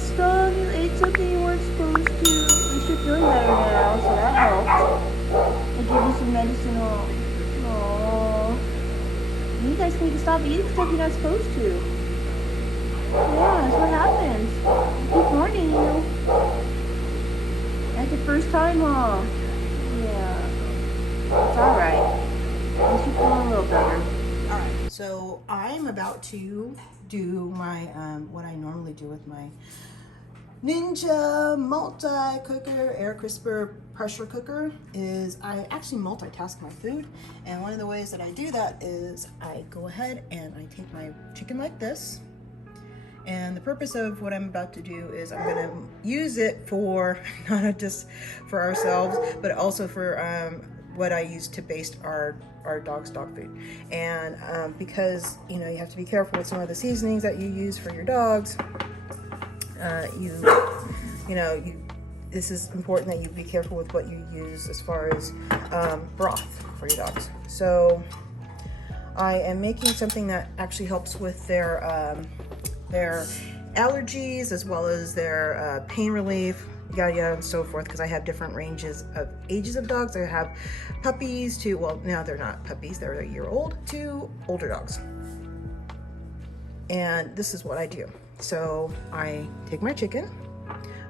stung. You ate something you weren't supposed to. At least you're feeling better now, so that helped. I give you some medicine. Aww. You guys need to stop eating stuff you're not supposed to. Yeah, that's what happens. I keep warning you. That's the first time, huh? Yeah. It's alright. At least you're feeling a little better. Alright, so I'm about to do my, what I normally do with my Ninja multi-cooker, air crisper, pressure cooker, is I actually multitask my food. And one of the ways that I do that is I go ahead and I take my chicken like this. And the purpose of what I'm about to do is I'm going to use it for, not just for ourselves, but also for what I use to baste our dog's dog food. And because, you know, you have to be careful with some of the seasonings that you use for your dogs. This is important that you be careful with what you use as far as broth for your dogs. So I am making something that actually helps with their allergies as well as their pain relief, yada yada and so forth, because I have different ranges of ages of dogs. I have puppies to, well, now they're not puppies, they're a year old, to older dogs. And this is what I do. So I take my chicken,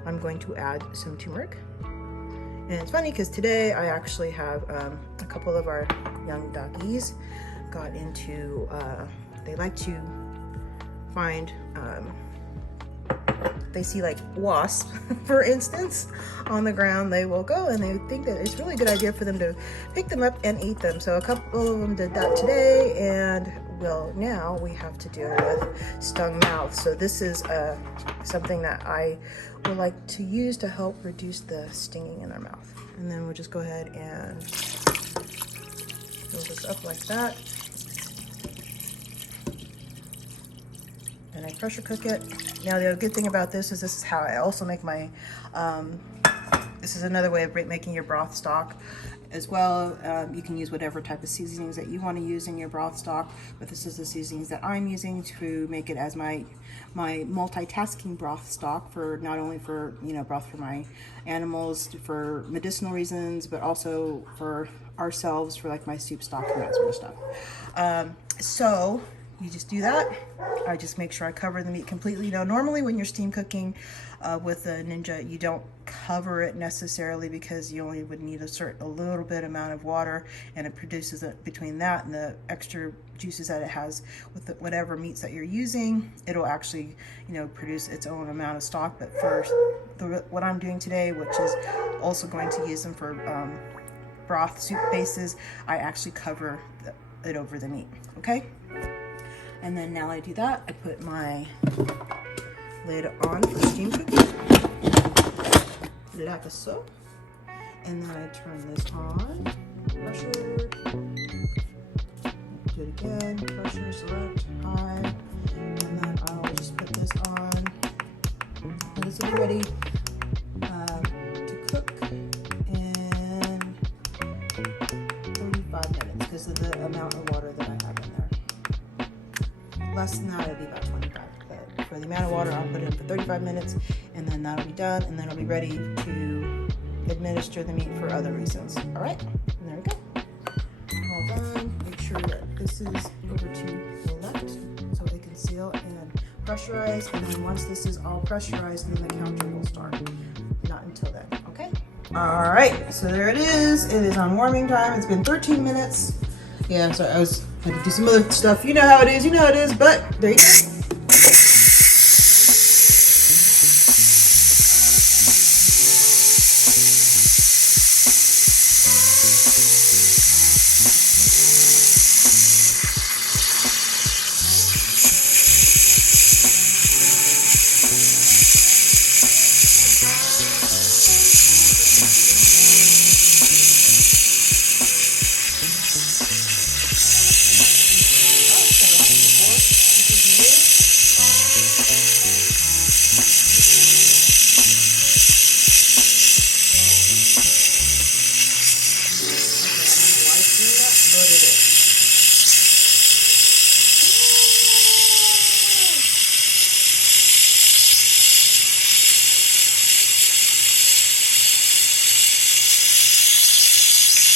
I'm going to add some turmeric. And it's funny because today I actually have a couple of our young doggies got into, they like to find, they see like wasps, for instance, on the ground. They will go and they think that it's really a good idea for them to pick them up and eat them. So a couple of them did that today, and well, now we have to deal with stung mouth. So this is something that I would like to use to help reduce the stinging in their mouth. And then we'll just go ahead and fill this up like that. And I pressure cook it. Now the good thing about this is how I also make my, this is another way of making your broth stock as well. You can use whatever type of seasonings that you want to use in your broth stock, but this is the seasonings that I'm using to make it as my multitasking broth stock, for not only for, you know, broth for my animals for medicinal reasons, but also for ourselves for like my soup stock and that sort of stuff. So you just do that. I just make sure I cover the meat completely. Now, normally when you're steam cooking with a Ninja, you don't cover it necessarily, because you only would need a little bit amount of water, and it produces it between that and the extra juices that it has with whatever meats that you're using. It'll actually, you know, produce its own amount of stock. But for what I'm doing today, which is also going to use them for broth soup bases, I actually cover it over the meat. Okay. And then now I do that, I put my lid on for steam cooking, like so. And then I turn this on, pressure, do it again, pressure, select, high, and then I'll just put this on. And this will be ready to cook in 35 minutes because of the amount of water that I have in there. Less than that, it'll be about 25. But for the amount of water, I'll put it in for 35 minutes, and then that'll be done, and then it'll be ready to administer the meat for other reasons. All right, and there we go. All done. Make sure that this is over to the left so it can seal and pressurize, and then once this is all pressurized, then the counter will start. Not until then, okay? All right, so there it is. It is on warming time. It's been 13 minutes. Yeah, sorry, I had to do some other stuff. You know how it is, but there you go.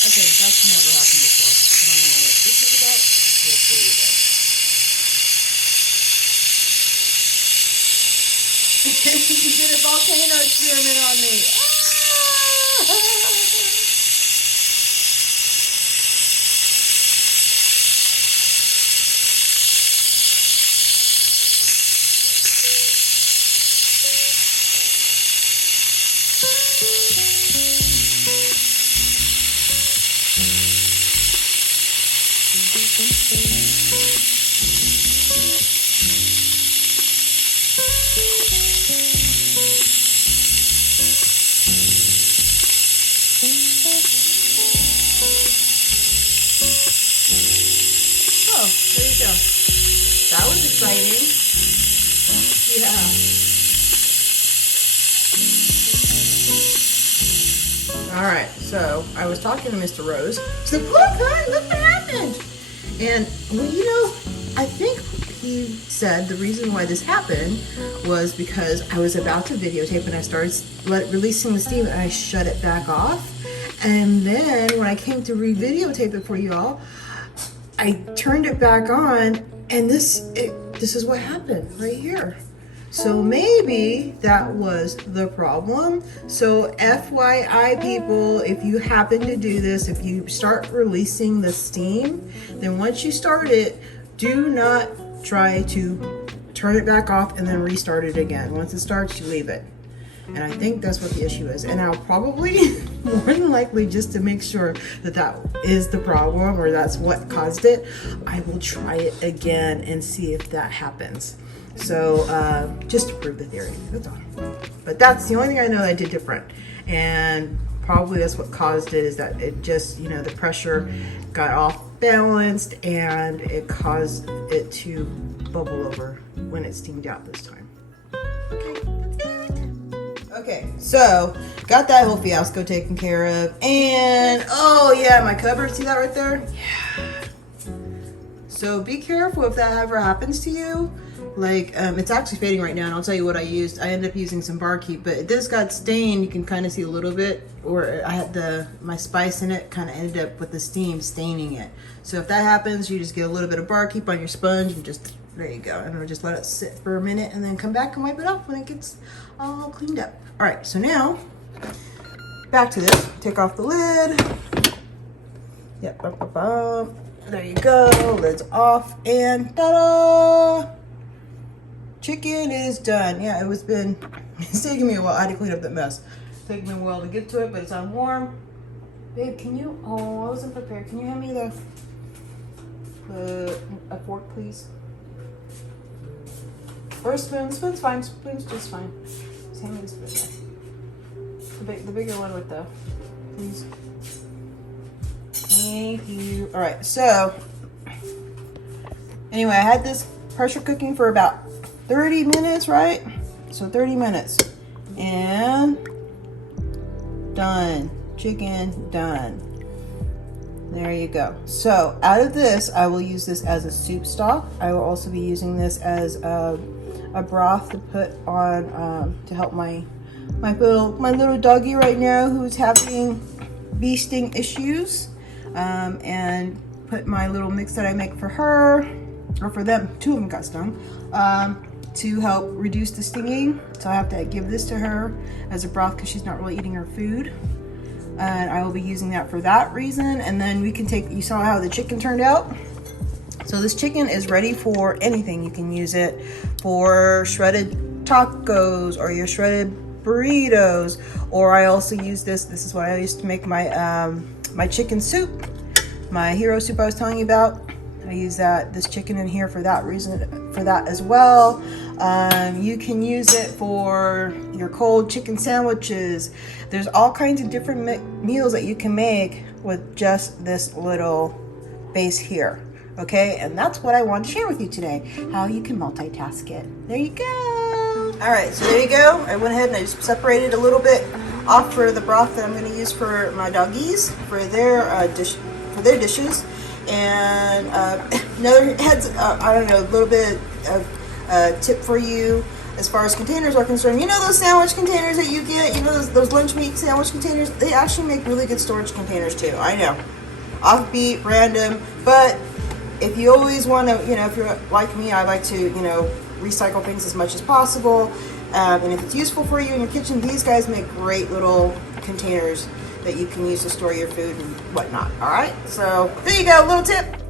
Okay, that's never happened before. I don't know what this is about. Let's show you that. She did a volcano experiment on me. Oh, there you go. That was exciting. Yeah. All right, so I was talking to Mr. Rose. She's like, look, hon, look what happened. And, well, you know, I think he said the reason why this happened was because I was about to videotape and I started releasing the steam and I shut it back off. And then when I came to re-videotape it for y'all, I turned it back on and this is what happened right here. So maybe that was the problem. So FYI people, if you happen to do this, if you start releasing the steam, then once you start it, do not try to turn it back off and then restart it again. Once it starts, you leave it. And I think that's what the issue is. And I'll probably, more than likely, just to make sure that that is the problem or that's what caused it, I will try it again and see if that happens. So just to prove the theory, that's all. But that's the only thing I know that I did different. And probably that's what caused it, is that it just, you know, the pressure got off balanced and it caused it to bubble over when it steamed out this time. Okay, that's it. Okay, so got that whole fiasco taken care of. And oh yeah, my cupboard, see that right there? Yeah. So be careful if that ever happens to you. Like, it's actually fading right now, and I'll tell you what I used. I ended up using some barkeep, but this got stained. You can kind of see a little bit, or I had my spice in it kind of ended up with the steam staining it. So if that happens, you just get a little bit of barkeep on your sponge and just, there you go. And we'll just let it sit for a minute and then come back and wipe it off when it gets all cleaned up. All right, so now, back to this. Take off the lid. Yep, there you go, lid's off, and ta-da! Chicken is done. Yeah, it's taking me a while. I had to clean up that mess. It's taking me a while to get to it, but it's on warm. Babe, can you, oh, I wasn't prepared. Can you hand me a fork, please? Or a spoon. Spoon's fine. Spoon's just fine. Just hand me the spoon. The bigger one with the, please. Thank you. All right, so anyway, I had this pressure cooking for about 30 minutes, right? So 30 minutes and done. Chicken done. There you go. So out of this, I will use this as a soup stock. I will also be using this as a broth to put on to help my little doggie right now who's having bee sting issues. And put my little mix that I make for her, or for them, two of them got stung, to help reduce the stinging. So I have to give this to her as a broth because she's not really eating her food. And I will be using that for that reason. And then we can take, you saw how the chicken turned out. So this chicken is ready for anything. You can use it for shredded tacos or your shredded burritos, or I also use this is what I used to make my my chicken soup, my hero soup I was telling you about. I use this chicken in here for that reason, for that as well. You can use it for your cold chicken sandwiches. There's all kinds of different meals that you can make with just this little base here. Okay, and that's what I wanted to share with you today, how you can multitask it. There you go. All right, so there you go. I went ahead and I just separated a little bit off for the broth that I'm going to use for my doggies, for their dishes. And another a little bit of tip for you. as far as containers are concerned, you know those sandwich containers that you get, you know those lunch meat sandwich containers, they actually make really good storage containers too. I know, offbeat, random, but if you always want to, you know, if you're like me, I like to, you know, recycle things as much as possible. And if it's useful for you in your kitchen, these guys make great little containers that you can use to store your food and whatnot. All right, so there you go, little tip.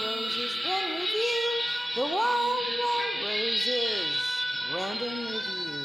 Roses run with you, the wild roses, random review.